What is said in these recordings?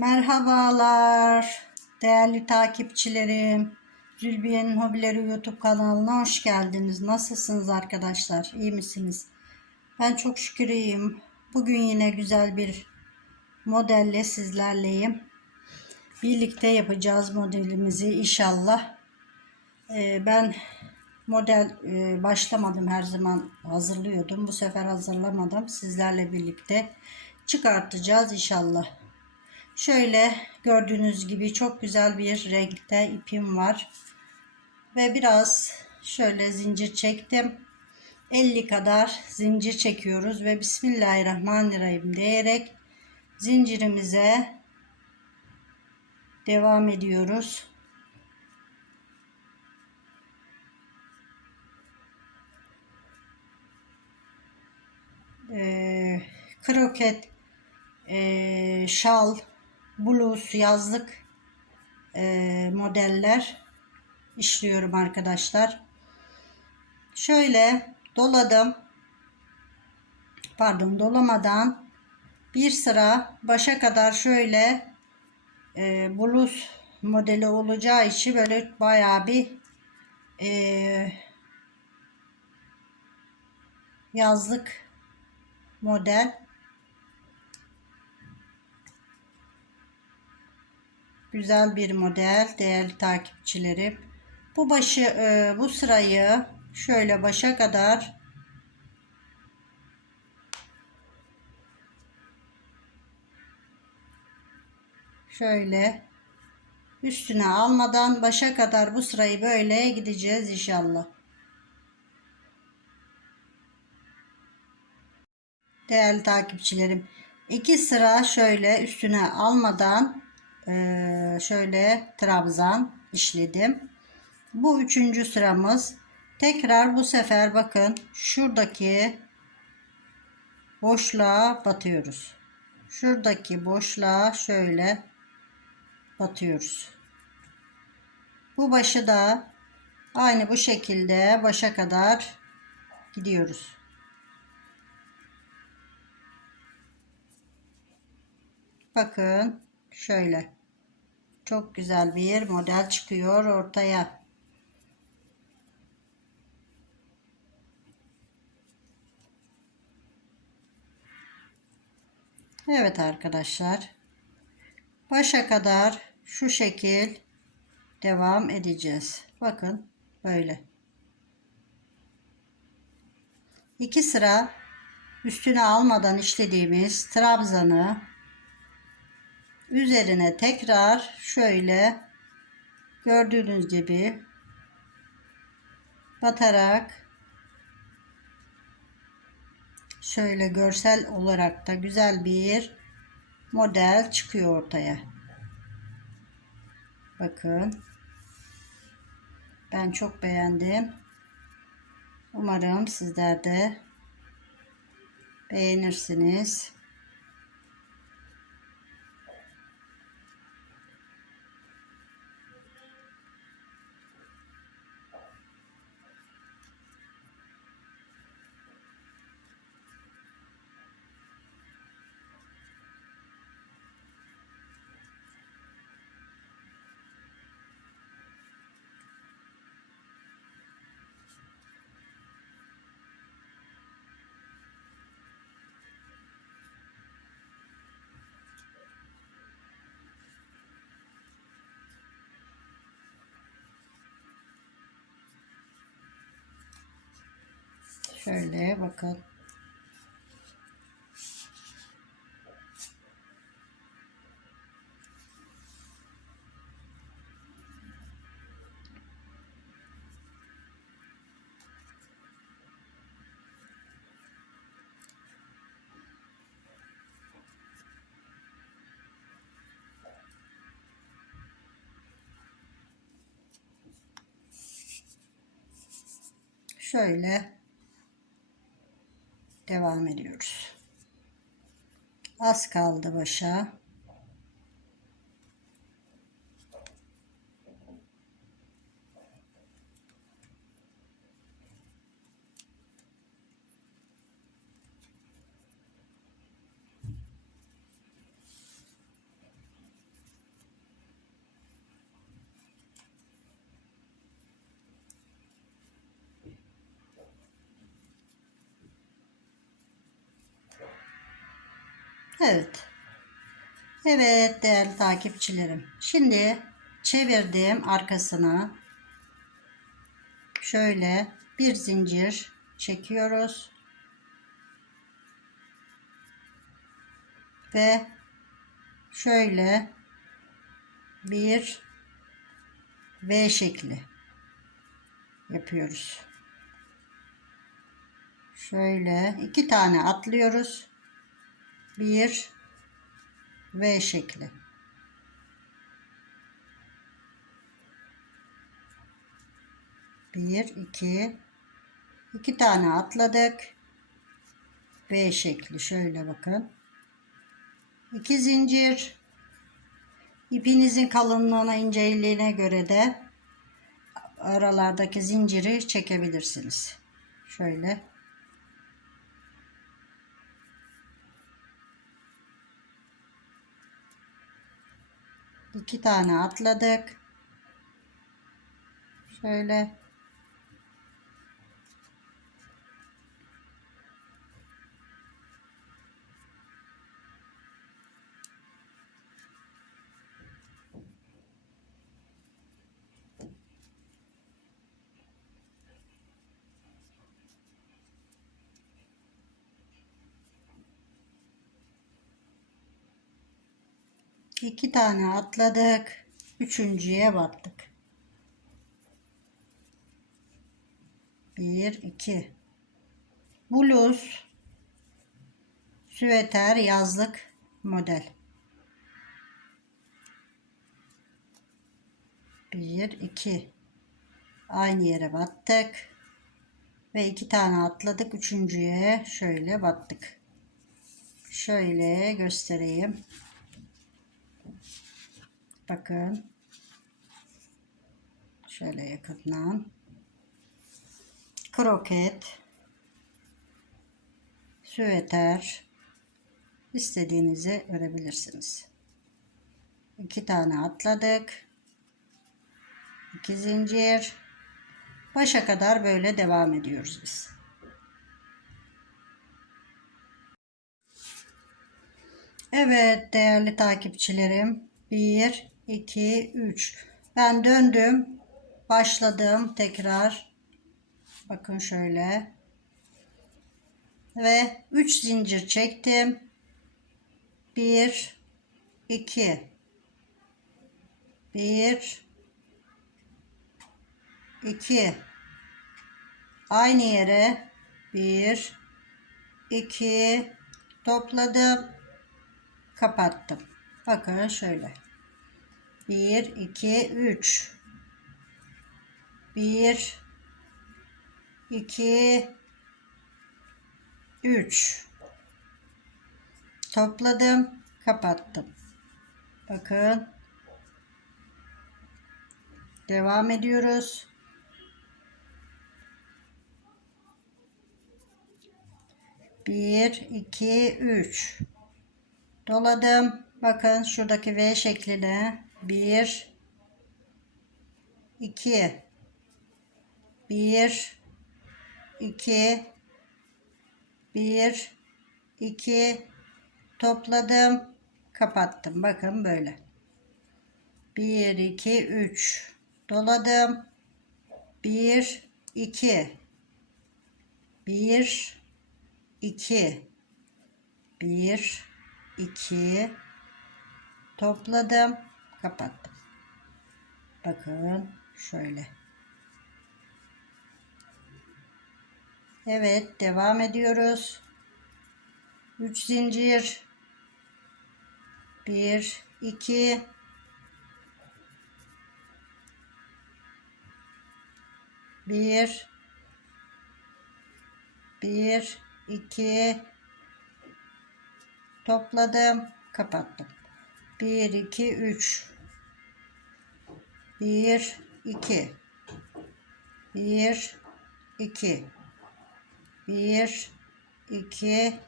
Merhabalar değerli takipçilerim. Zülbiye'nin Hobileri YouTube kanalına hoş geldiniz. Nasılsınız arkadaşlar? İyi misiniz? Ben çok şükür iyiyim. Bugün yine güzel bir modelle sizlerleyim. Birlikte yapacağız modelimizi inşallah. Ee, ben model e, başlamadım her zaman hazırlıyordum. Bu sefer hazırlamadım. Sizlerle birlikte çıkartacağız inşallah. Şöyle gördüğünüz gibi çok güzel bir renkte ipim var. Ve biraz şöyle zincir çektim. 50 kadar zincir çekiyoruz ve Bismillahirrahmanirrahim diyerek zincirimize devam ediyoruz. Ee, kroket, e, şal, bluz, yazlık e, modeller işliyorum arkadaşlar. Şöyle doladım. Pardon dolamadan bir sıra başa kadar şöyle e, bluz modeli olacağı için böyle bayağı bir e, yazlık model güzel bir model değerli takipçilerim. Bu başı e, bu sırayı şöyle başa kadar şöyle üstüne almadan başa kadar bu sırayı böyle gideceğiz inşallah. Değerli takipçilerim iki sıra şöyle üstüne almadan ee, şöyle trabzan işledim. Bu üçüncü sıramız. Tekrar bu sefer bakın şuradaki boşluğa batıyoruz. Şuradaki boşluğa şöyle batıyoruz. Bu başı da aynı bu şekilde başa kadar gidiyoruz. Bakın şöyle. Çok güzel bir model çıkıyor ortaya. Evet arkadaşlar. Başa kadar şu şekil devam edeceğiz. Bakın böyle. İki sıra üstüne almadan işlediğimiz trabzanı üzerine tekrar şöyle gördüğünüz gibi batarak şöyle görsel olarak da güzel bir model çıkıyor ortaya. Bakın. Ben çok beğendim. Umarım sizler de beğenirsiniz. Şöyle bakın. Şöyle devam ediyoruz. Az kaldı başa. Evet. Evet değerli takipçilerim. Şimdi çevirdim arkasına. Şöyle bir zincir çekiyoruz. Ve şöyle bir V şekli yapıyoruz. Şöyle iki tane atlıyoruz. Bir V şekli. Bir, iki, iki tane atladık. V şekli şöyle bakın. İki zincir. İpinizin kalınlığına, inceliğine göre de aralardaki zinciri çekebilirsiniz. Şöyle. İki tane atladık. Şöyle. İki tane atladık. Üçüncüye battık. Bir, iki. Bluz, süveter, yazlık model. Bir, iki. Aynı yere battık. Ve iki tane atladık. Üçüncüye şöyle battık. Şöyle göstereyim. Bakın. Şöyle yakından. Kroket. Süveter. istediğinizi örebilirsiniz. İki tane atladık. İki zincir. Başa kadar böyle devam ediyoruz biz. Evet değerli takipçilerim. 1 2 3 ben döndüm. Başladım tekrar. Bakın şöyle. Ve 3 zincir çektim. 1 2 1 2 aynı yere. 1 2 topladım. Kapattım. Bakın şöyle 1 2 3 1 2 3 topladım kapattım. Bakın. Devam ediyoruz. Bir iki üç. Doladım. Bakın şuradaki V şekline bir. İki. Bir. İki. Bir. İki. Topladım. Kapattım. Bakın böyle. Bir iki üç. Doladım. Bir iki. Bir iki. Bir iki. Topladım kapattım bakın şöyle Evet devam ediyoruz. 3 zincir. 1 2 1 1 2 topladım, kapattım. 1 2 3 1 2 1 2 1 2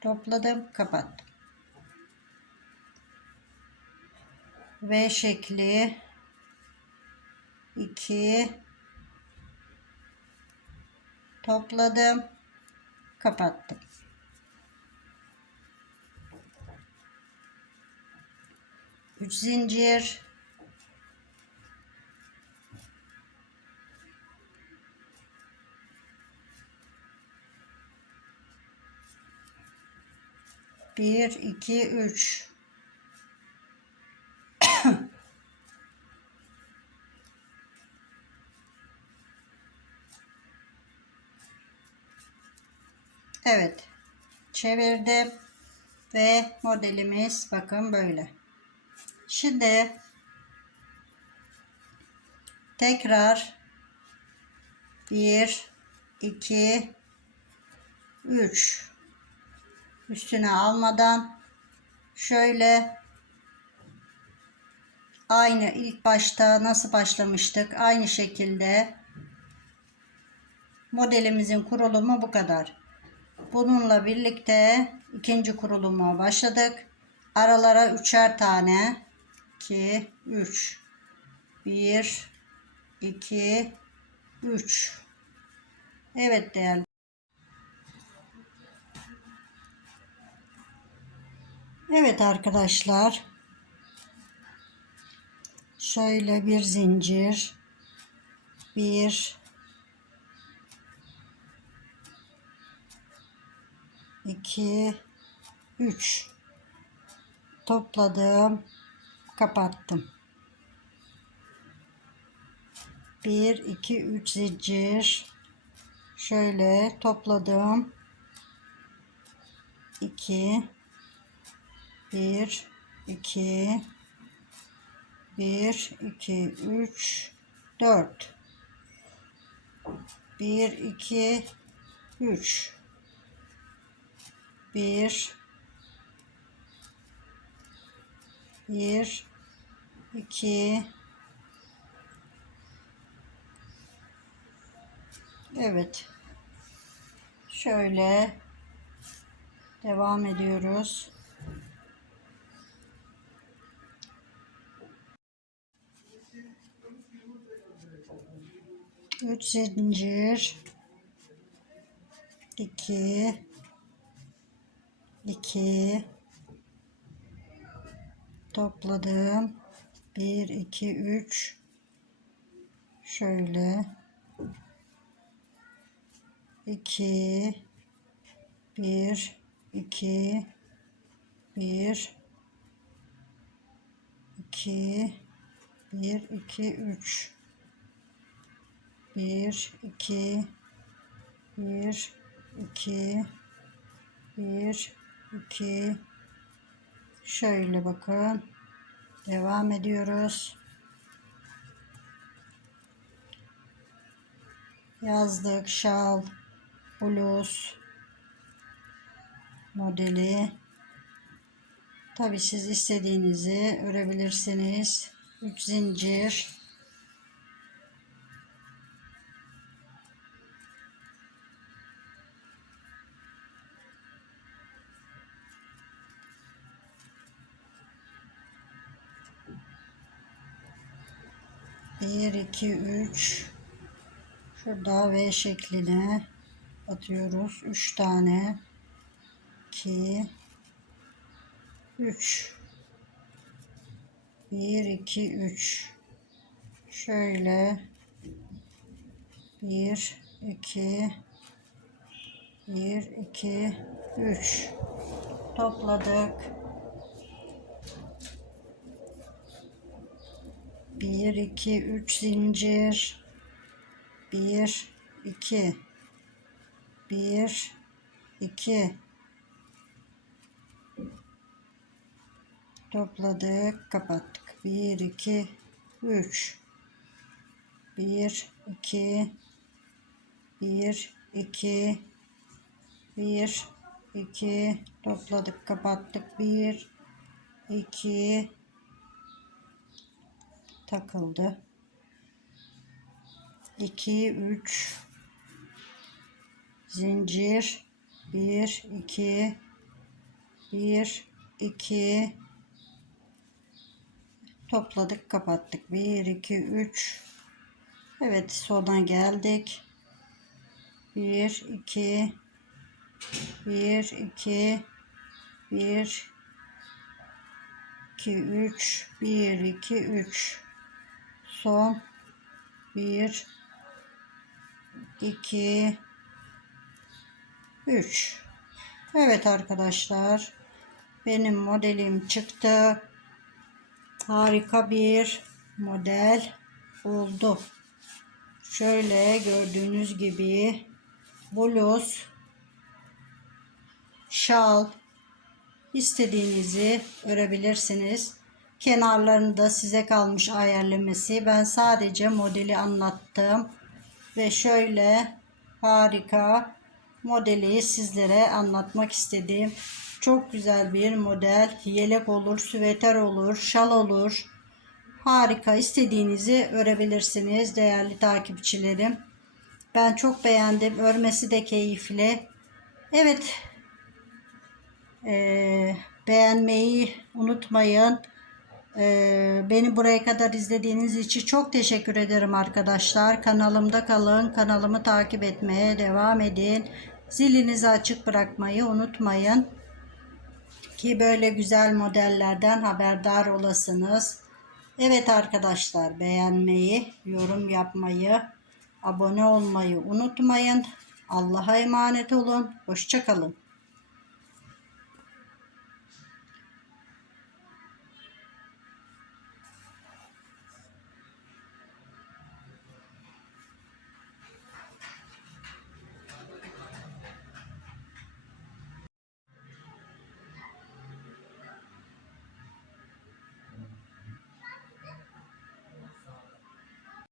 topladım kapattım. V şekli. 2 topladım kapattım 3 zincir Bir, iki, üç. Evet. Çevirdim. Ve modelimiz bakın böyle. Şimdi tekrar 1 2 3 üstüne almadan şöyle aynı ilk başta nasıl başlamıştık aynı şekilde modelimizin kurulumu bu kadar. Bununla birlikte ikinci kuruluma başladık. Aralara üçer tane 2 3 1 2 3 Evet değerli. Evet arkadaşlar. Şöyle bir zincir. Bir. 2 3 topladım kapattım. 1 2 3 zincir. Şöyle topladım. 2 1 2 1 2 3 4 1 2 3 bir bir iki evet. Şöyle devam ediyoruz. Üç zincir. İki. 2 topladım. 1 2 3 şöyle. 2 1 2 1 2 1 2 3 1 2 1 2 1 2 şöyle bakın. Devam ediyoruz. Yazlık şal bluz modeli. Tabi siz istediğinizi örebilirsiniz. 3 zincir Bir, iki, üç. Şurada V şekline atıyoruz. Üç tane. iki, üç. Bir, iki, üç. Şöyle. Bir, iki, bir, iki, üç. Topladık. 1 2 3 zincir. 1 2 1 2 topladık kapattık. 1 2 3 1 2 1 2 1 2 topladık kapattık. 1 2 takıldı. 2 3 zincir. 1 2 1 2 topladık kapattık. 1 2 3 Evet sona geldik. 1 2 1 2 1 2 3 1 2 3 son. 1 2 3 Evet arkadaşlar. Benim modelim çıktı. Harika bir model oldu. Şöyle gördüğünüz gibi bluz şal istediğinizi örebilirsiniz. Kenarlarını da size kalmış ayarlaması. Ben sadece modeli anlattım. Ve şöyle harika modeli sizlere anlatmak istedim. Çok güzel bir model. Yelek olur, süveter olur, şal olur. Harika istediğinizi örebilirsiniz değerli takipçilerim. Ben çok beğendim. Örmesi de keyifli. Evet ee, beğenmeyi unutmayın. Ee, beni buraya kadar izlediğiniz için çok teşekkür ederim arkadaşlar. Kanalımda kalın. Kanalımı takip etmeye devam edin. Zilinizi açık bırakmayı unutmayın. Ki böyle güzel modellerden haberdar olasınız. Evet arkadaşlar beğenmeyi, yorum yapmayı, abone olmayı unutmayın. Allah'a emanet olun. Hoşçakalın.